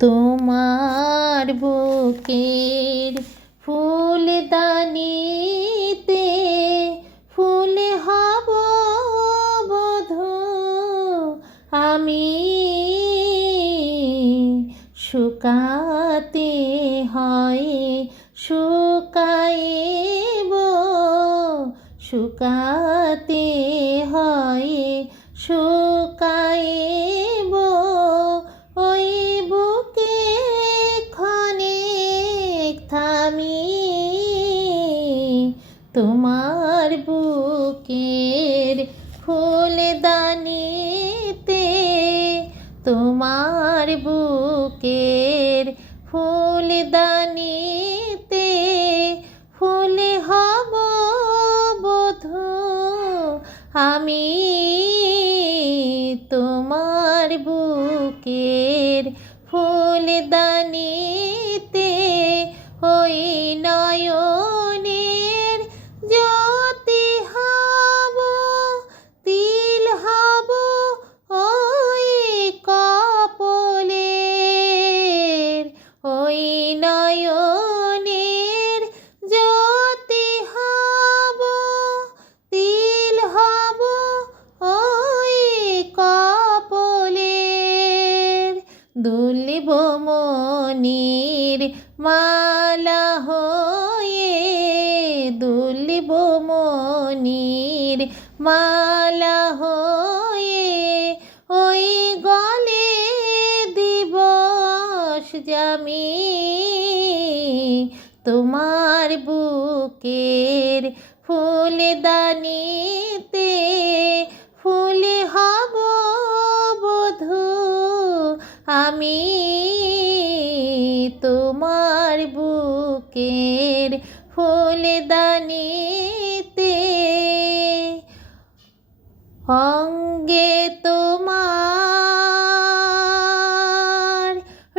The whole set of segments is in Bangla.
তোমার বুকের ফুলদানিতে ফুল হব বধূ আমি, শুকাতে হয় শুকাইব, শুকাতে হয় শুকাইব, ওই বুকে ক্ষণিক থামি, তোমার বুকের ফুলদানিতে, তোমার বুকের ফুলদানিতে ফুল হব বধূ আমি, তোমার বুকের ফুলদানিতে ওই নয়নের জ্যোতি হব, তিল হব ওই কপলের, ওই নয়নের জ্যোতি হব, তিল হব ওই কপলের, দুলিব মনির মালা হয়ে, দুলিব মনির মালা হয়ে, ওই গলে দিবস জামি, তোমার বুকের ফুলদানিতে ফুল হব বধূ আমি, তোমার বুকের ফুলদানিতে, অঙ্গে তোমার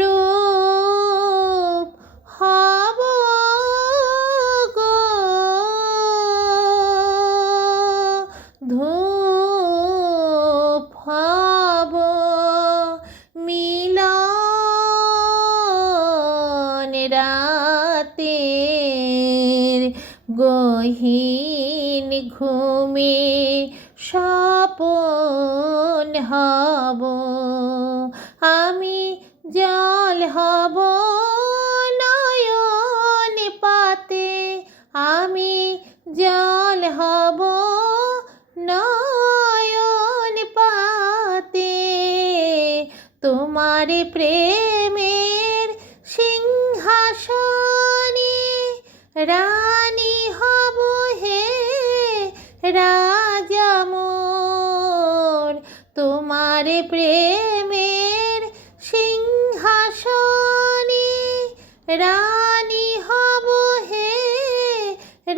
রূপ হব গো, ধূপ হব মিলন রাতের, গহীন ঘুমে স্বপন হব আমি, জল হব নয়ন পাতে আমি, জল হব নয়ন পাতে, তোমার প্রেমের সিংহাসনে রানী হব হে রাজা মোর, তোমার প্রেমের সিংহাসনে রানী হব হে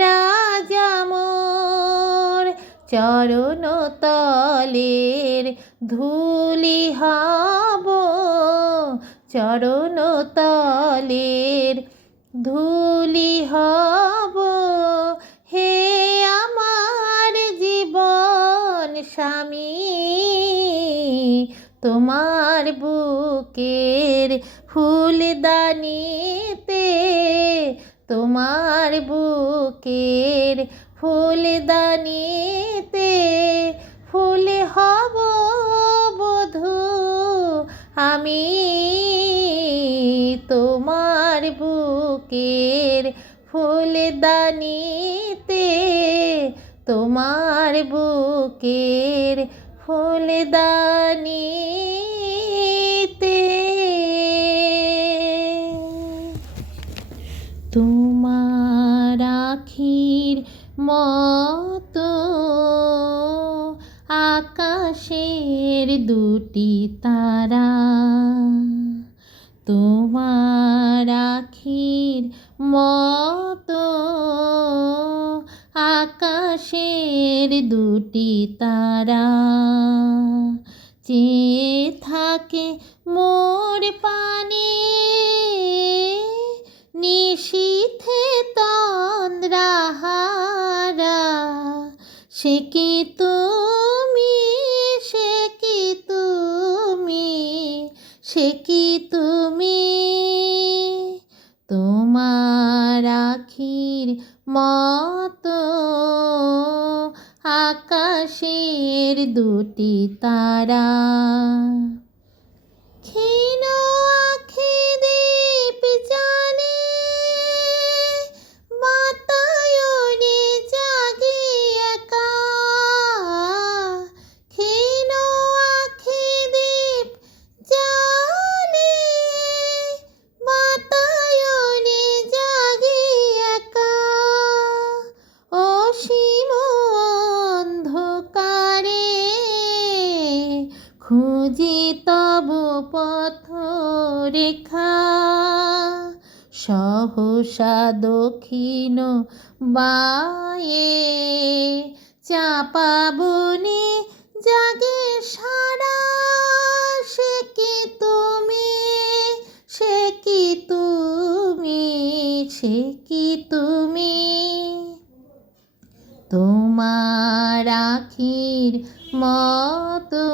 রাজা মোর, চরণ তলের ধুলি হব, চরণ তলের ধুলি হব, হে আমার জীবন স্বামী, তোমার বুকের ফুলদানিতে, তোমার বুকের ফুলদানিতে ফুল হব বধূ আমি, তোমার বুকের ফুলদানিতে, তোমার বুকের ফুলদানিতে, তোমার আখির মতো আকাশের দুটি তারা, তোমার আখির মতো আকাশের দুটি তারা, চেয়ে থাকে মোর পানে নিশীথে তন্দ্রাহারা, সে কি তুমি, সে কি তুমি, সে কি তুমি তোমার আখির মতো আকাশের দুটি তারা ক্ষীণ আঁখি দীপ জানে বাতায়নে জাগে একা ক্ষীণ আঁখি দীপ জানে বাতায়নে জাগে একা অসীম অন্ধকারে খুঁজি তব পথ রেখা সহসা দক্ষিণ বায়ে চাপা বনে জাগে সারা সে কি তুমি সে কি তুমি সে কি তুমি তোমার আখির মতো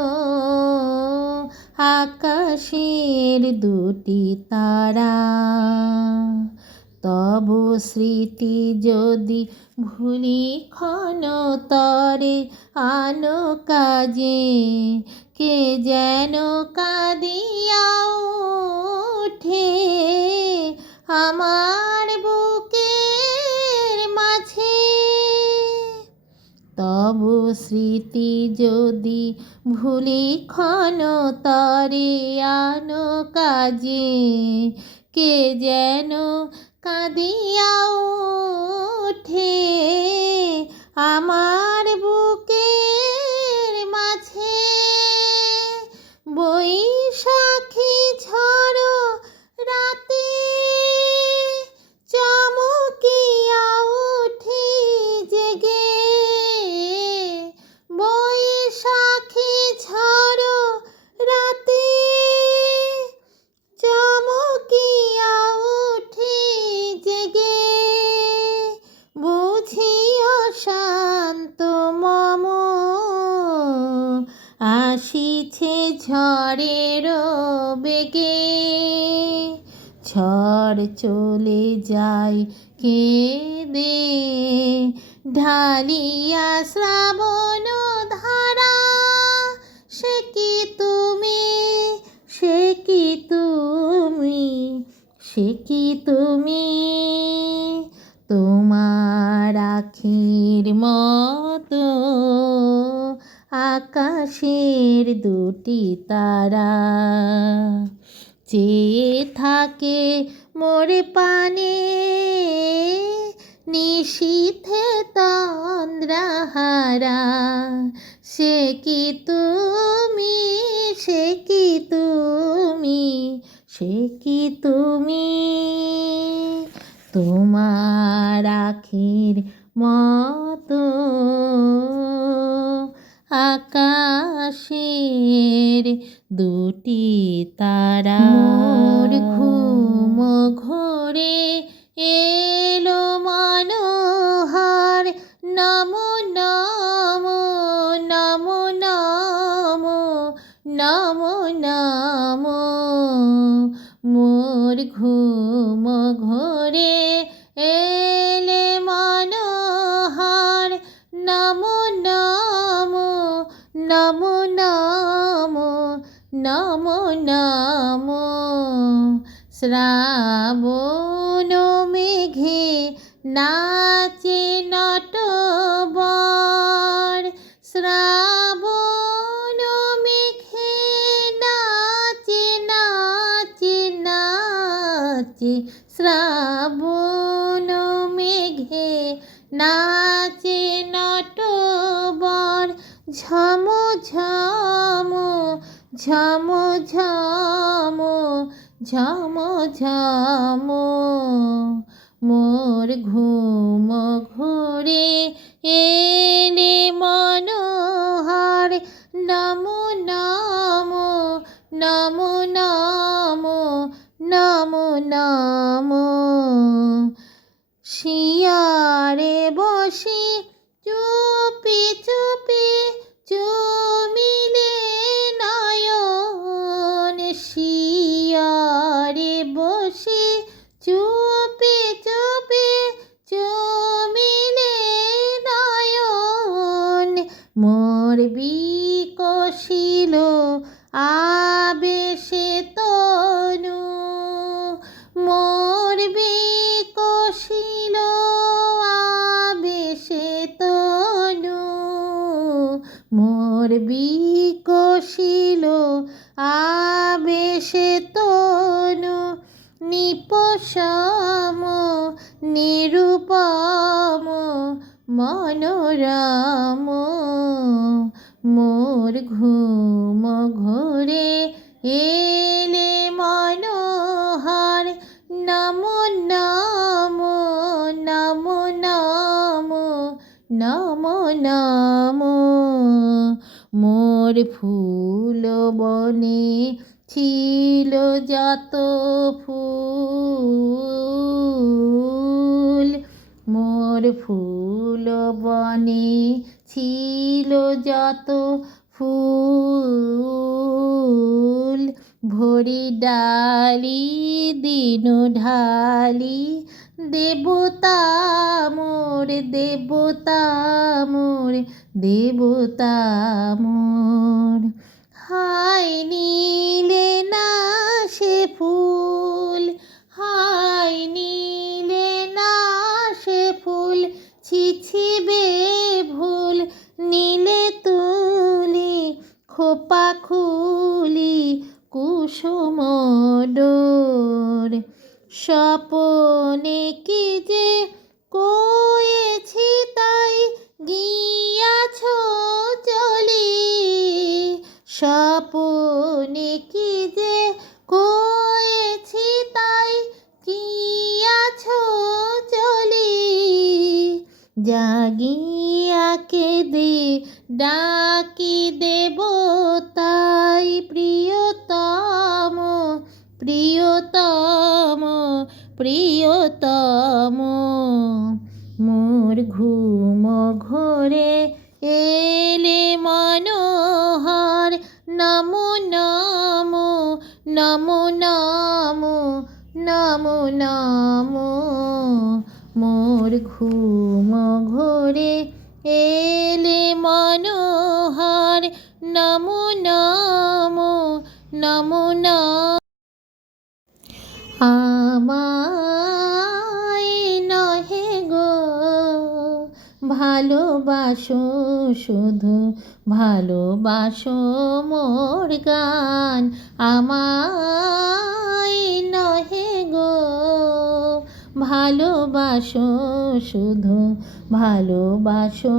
আকাশের দুটি তারা তব স্মৃতি যদি ভুলি ক্ষণ তরে আনো কাজে কে যেন কাঁদিয়া ওঠে আমার বুকের মাঝে তব স্মৃতি যদি ভুলি ক্ষণ তরে আনো কাজে কে যেন কাঁদিয়া ওঠে আমার বুকের মাঝে বৈশাখী ঝড় রাতে চমকিয়া উঠি জেগে বৈশাখী ঝড় রাতে চমকিয়া উঠি জেগে বুঝি অশান্ত মম আসিছে ঝড়ের বেগে ঝড় চলে যায় কেঁদে ঢালিয়া শ্রাবণ ধারা সে কি তুমি সে কি তুমি সে কি তুমি তোমার আখির মতো আকাশের দুটি তারা চেয়ে থাকে মোরে পানে নিশীথে তন্দ্রাহারা সে কি তুমি সে কি তুমি সে কি তুমি তোমার আখির মতো আকাশের দুটি তারা মোর ঘুম ঘোরে এলো মনোহর নমো নমো নমো নমো নমো নমো মোর ঘুম ঘোরে এলে মনোহর নমো নমো নমো নমো নমো নমো শ্রাবণ মেঘে নাচে নটবর শ্রাবণ মেঘে নাচে নাচে নাচে শ্রাবণ মেঘে নাচে নটবর ঝম ঝম ঝম ঝম ঝম ঝম মোর ঘুম ঘোরে এনে মনোহর নমো নমো নমো নমো নমো নমো শিয়ারে বসে চুপি চুপি চুমিলে নয়ন শিয়া তনু নিপসম নিরূপম মনোরম মোর ঘুম ঘোরে এলে মনোহর নমো নমো নমো নমো নমো নমো মোর ফুল বনে ছিল যত ফুল মোর ফুল বনে ছিল যত ফুল ভরি ডালি দিন ঢালি দেবতা মোর দেবতা মোর দেবতা মোর হাই নীলে না সে ফুল হাই নীলে না সে ফুল ছিছিবে ভুল নীলে তুলি খোপা খুলি কুসুম ডোর স্বপনে কি যে কয়েছি তাই গিয়াছ চলি স্বপনে কি যে কয়েছি তাই গিয়াছ চলি জাগিয়া কেঁদে ডাকি দেবতাই প্রিয়তম প্রিয়তম প্রিয়তম মোর ঘুম ঘোরে এলে মনোহর নমো নমো নমো নমো নমো নমো মোর ঘুম ঘোরে এলে মনোহর নমো নমো নমো নমো আমায় নহে গো ভালোবাসো শুধু ভালোবাসো মোর গান আমায় নহে গো ভালোবাসো শুধু ভালোবাসো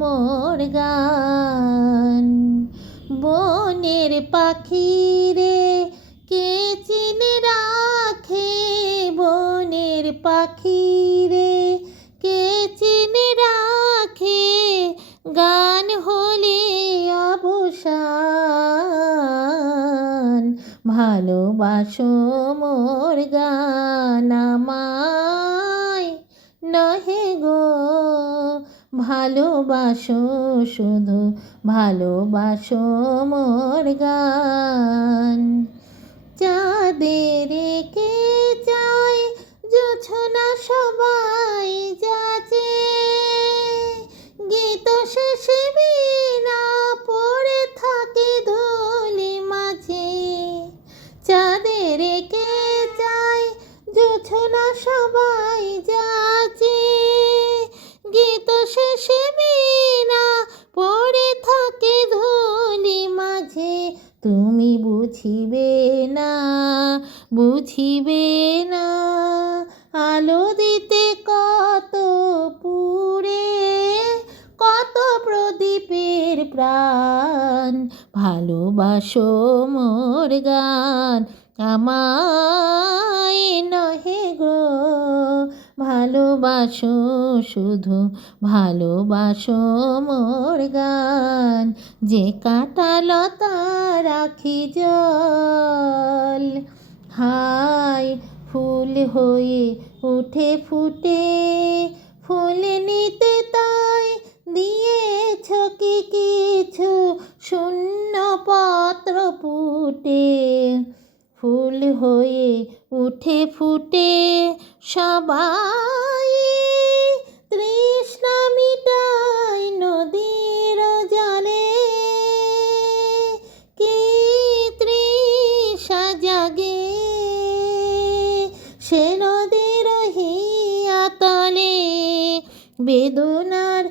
মোর গান বনের পাখি রে কে চিনে রাখে বনের পাখি রে কে চিনে রাখে গান হলে অবসান ভালোবাসো মোর গান আমায় নহে গো ভালোবাসো শুধু ভালোবাসো মোর গান চাঁদের কে চাই জোছনা সবাই যাচে গীত শেষে বিনা পড়ে থাকে ধুলি মাঝে চাঁদের কে চাই জোছনা সবাই যাচে গীত শেষে বিনা পড়ে থাকে ধুলি মাঝে তুমি বুঝিবে না বুঝিবে না আলো দিতে কত পুরে কত প্রদীপের প্রাণ ভালোবাসো মোর গান আমায় নহে গো ভালোবাসো শুধু ভালোবাসো মোর গান যে কাঁটা লতা রাখি জল হায় ফুল হয়ে উঠে ফুটে ফুল নিতে তাই দিয়েছ কি কিছু শূন্য পত্র ফুটে ফুল হয়ে উঠে ফুটে সবাই তৃষ্ণা মিটাই নদীর জলে কি তৃষা জাগে সে নদীর হিয়া তলে বেদনার